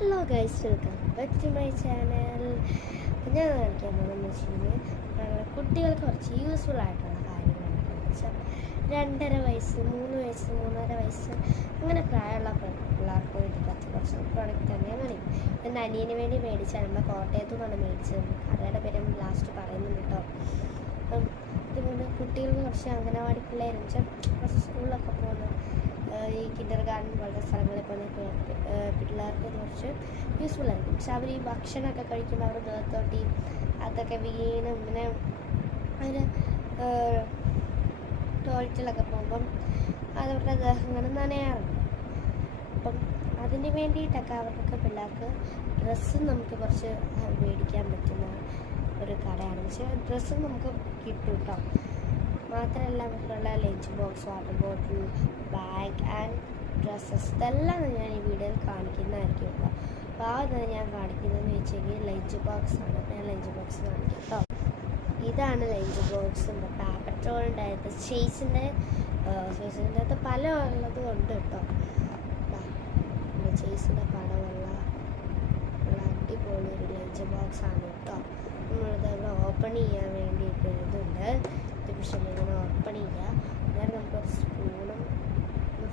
Hello guys, welcome back to my channel. ഞാൻ കാണിക്കാൻ പോകുന്നതെന്ന് വെച്ച് കഴിഞ്ഞാൽ കുട്ടികൾക്ക് കുറച്ച് യൂസ്ഫുൾ ആയിട്ടുള്ള കാര്യങ്ങളാണ്. വെച്ചാൽ 2.5 വയസ്സ്, 3 വയസ്സ്, 3.5 വയസ്സ് അങ്ങനെ പ്രായമുള്ള പിള്ളേർക്ക് വേണ്ടി കുറച്ച് പ്രോഡക്റ്റ് തന്നെ കാണിക്കും. എൻ്റെ അനിയന് വേണ്ടി മേടിച്ചാൽ നമ്മുടെ കോട്ടയത്തു നിന്നാണ് മേടിച്ചത്. കടയുടെ പേരും ലാസ്റ്റ് പറയുന്നുണ്ട് കേട്ടോ. അപ്പം ഇതുകൊണ്ട് കുട്ടികൾക്ക് കുറച്ച് അംഗനവാടി പിള്ളേരും കുറച്ച് സ്കൂളിലൊക്കെ പോകുന്ന ഈ കിൻഡർ ഗാർഡൻ പോലത്തെ സ്ഥലങ്ങളിൽ പോകുന്ന പിള്ളേർക്ക് കുറച്ച് യൂസ്ഫുൾ ആയിരിക്കും. പക്ഷെ അവർ ഈ ഭക്ഷണമൊക്കെ കഴിക്കുമ്പോൾ അവർ ദേഹത്തോട്ടി അതൊക്കെ വീണ് ഇങ്ങനെ അവർ ടോയ്ലറ്റിലൊക്കെ പോകുമ്പം അതവരുടെ ദേഹം ഇങ്ങനെ നനയാറുണ്ട്. അപ്പം അതിന് വേണ്ടിയിട്ടൊക്കെ അവർക്കൊക്കെ പിള്ളേർക്ക് ഡ്രസ്സും നമുക്ക് കുറച്ച് മേടിക്കാൻ പറ്റുന്ന ഒരു കടയാണ്. പക്ഷേ ഡ്രസ്സും നമുക്ക് കിട്ടും കേട്ടോ. മാത്രമല്ല നമുക്കുള്ള lunch box, water bottle, bag and dresses ഇതെല്ലാം ഞാൻ ഈ വീഡിയോയിൽ കാണിക്കുന്നതായിരിക്കും കേട്ടോ. അപ്പോൾ ആ ഞാൻ കാണിക്കുന്നതെന്ന് വെച്ച് കഴിഞ്ഞാൽ ലഞ്ച് ബോക്സ് ആണ്. ഞാൻ ലഞ്ച് ബോക്സ് കാണിക്കാം കേട്ടോ. ഇതാണ് ലഞ്ച് ബോക്സ്. പാപ്പട്രോളിൻ്റെ അകത്ത് ചേസിൻ്റെ അകത്ത് പല ഉള്ളതും ഉണ്ട് കേട്ടോ. ചേസിൻ്റെ പടമുള്ള അടിപൊളി ഒരു ലഞ്ച് ബോക്സ് ആണ് കേട്ടോ. നമ്മളിത് ഓപ്പൺ ചെയ്യാൻ വേണ്ടിയിട്ട് ഇതുണ്ട്. പക്ഷേ ഇങ്ങനെ ഓപ്പൺ ചെയ്യുക. അന്നേരം നമുക്കൊരു സ്പൂണും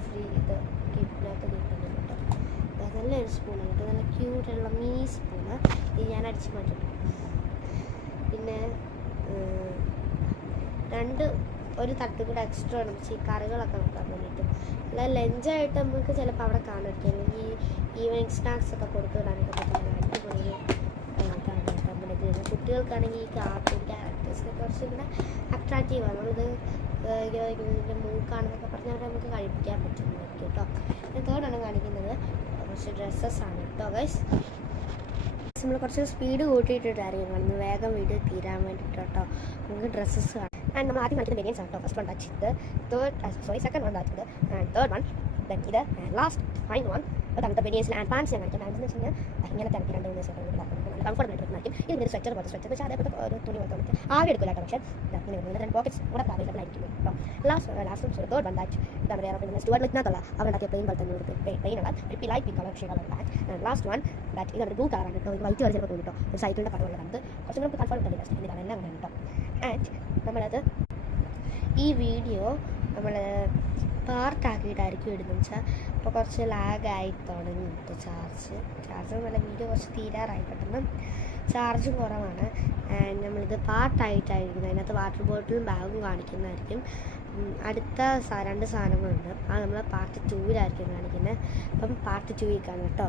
ഫ്രീ ഇത് കിറ്റിനകത്ത് കിട്ടുന്നുണ്ട് കേട്ടോ. നല്ലൊരു സ്പൂണാണ് കേട്ടോ. നല്ല ക്യൂട്ടുള്ള മിനി സ്പൂണ്. ഇത് ഞാൻ അടിച്ച് മാറ്റിട്ടു. പിന്നെ ഒരു തട്ട് കൂടെ എക്സ്ട്രാ വേണം ഈ കറികളൊക്കെ വെക്കാൻ വേണ്ടിയിട്ട്. അല്ല ലഞ്ചായിട്ട് നമുക്ക് ചിലപ്പോൾ അവിടെ കാണുമായിരിക്കും. അല്ലെങ്കിൽ ഈവനിങ് സ്നാക്സ് ഒക്കെ കൊടുത്തു വിടാനൊക്കെ പറ്റുന്ന അടിപൊളി കാണാം നമ്മുടെ ഇത്. കുട്ടികൾക്കാണെങ്കിൽ ഈ കാർട്ടൂൺ ക്യാരക്ടേഴ്സിനെ കുറച്ചും കൂടെ അട്രാക്റ്റീവാണ്. നമ്മളിത് ഇതിൻ്റെ മൂക്കാണെന്നൊക്കെ പറഞ്ഞാൽ നമുക്ക് കഴിപ്പിക്കാൻ പറ്റുന്നതായിരിക്കും കേട്ടോ. ഞാൻ തേർഡാണ് കാണിക്കുന്നത് കുറച്ച് ഡ്രസ്സസ്സാണ് കേട്ടോ ഗൈസ്. നമ്മൾ കുറച്ച് സ്പീഡ് കൂട്ടിയിട്ടിട്ടായിരിക്കും കാണുന്നത്, വേഗം വീഡിയോ തീരാൻ വേണ്ടിയിട്ട് കേട്ടോ. നമുക്ക് ഡ്രസ്സസ് കാണാം. ആൻഡ് നമ്മൾ ആദ്യം കാണിക്കുന്ന ബനിയൻസ് ആണ് കേട്ടോ. ഫസ്റ്റ് വൺ ടച്ച് ഇത്, സെക്കൻഡ് വൺ ടച്ച് ഇത്, ആൻഡ് തേർഡ് വൺ ദെൻ ഇത്, ആൻഡ് ലാസ്റ്റ് ഫൈനൽ വൺ തണുത്ത ബനിയൻസിൽ ആൻഡ് പാൻസ് ഞാൻ കാണിക്കാം. പാൻസ് എന്ന് വെച്ച് കഴിഞ്ഞാൽ ഇങ്ങനെ തണുത്തി 2 3 ദിവസം നല്ല കംഫർട്ടബിൾ ആയിട്ട് കാണിക്കും. ഇതിൻ്റെ സ്വെറ്റർ പോലത്തെ സ്വെറ്റർ പക്ഷേ അതേപോലത്തെ ഒരു തുണി പോലത്തെ നമുക്ക് ആകെ എടുക്കില്ല കേട്ടോ. പക്ഷേ ഇങ്ങനെ വരുന്നത് 2 പോക്കറ്റ്സ് കൂടെ അവൈലബിൾ ആയിരിക്കും കേട്ടോ. ലാസ്റ്റ് തേർഡ് വൺ ദാറ്റ് ഇതാണ് വേറെ പിന്നെ സ്റ്റുവർട്ട് ഇതിനകത്തുള്ള അവരുണ്ടാക്കിയ പ്ലെയിൻ പോലത്തെ പ്ലെയിനുള്ള ഒരു light pink colour shade colour pant. And last one that ഇതാണ് ബ്ലൂ കളറാണ് കേട്ടോ. ഇത് വൈറ്റ് കളർ ചിലപ്പോൾ തോന്നി കേട്ടോ. ഒരു സൈക്കിളിൻ്റെ പടമുള്ള കണ്ട് കുറച്ച് നമുക്ക് കംഫർട്ടബിൾ ഉണ്ട്. ഇതാണ് എല്ലാം അങ്ങനെ കേട്ടോ. ആൻഡ് നമ്മളത് ഈ വീഡിയോ നമ്മൾ പാർട്ടാക്കിയിട്ടായിരിക്കും ഇടുന്നത് വെച്ചാൽ അപ്പോൾ കുറച്ച് ലാഗായി തുടങ്ങിയിട്ട് ചാർജ് നല്ല വീഡിയോ കുറച്ച് തീരാറായി പെട്ടെന്ന് ചാർജും കുറവാണ്. ആൻഡ് നമ്മളിത് പാർട്ടായിട്ടായിരിക്കും. അതിനകത്ത് വാട്ടർ ബോട്ടിലും ബാഗും കാണിക്കുന്നതായിരിക്കും. അടുത്ത 2 സാധനങ്ങളുണ്ട്. അത് നമ്മൾ പാർട്ട് 2-ലായിരിക്കും കാണിക്കുന്നത്. അപ്പം പാർട്ട് 2 കാണാം കേട്ടോ.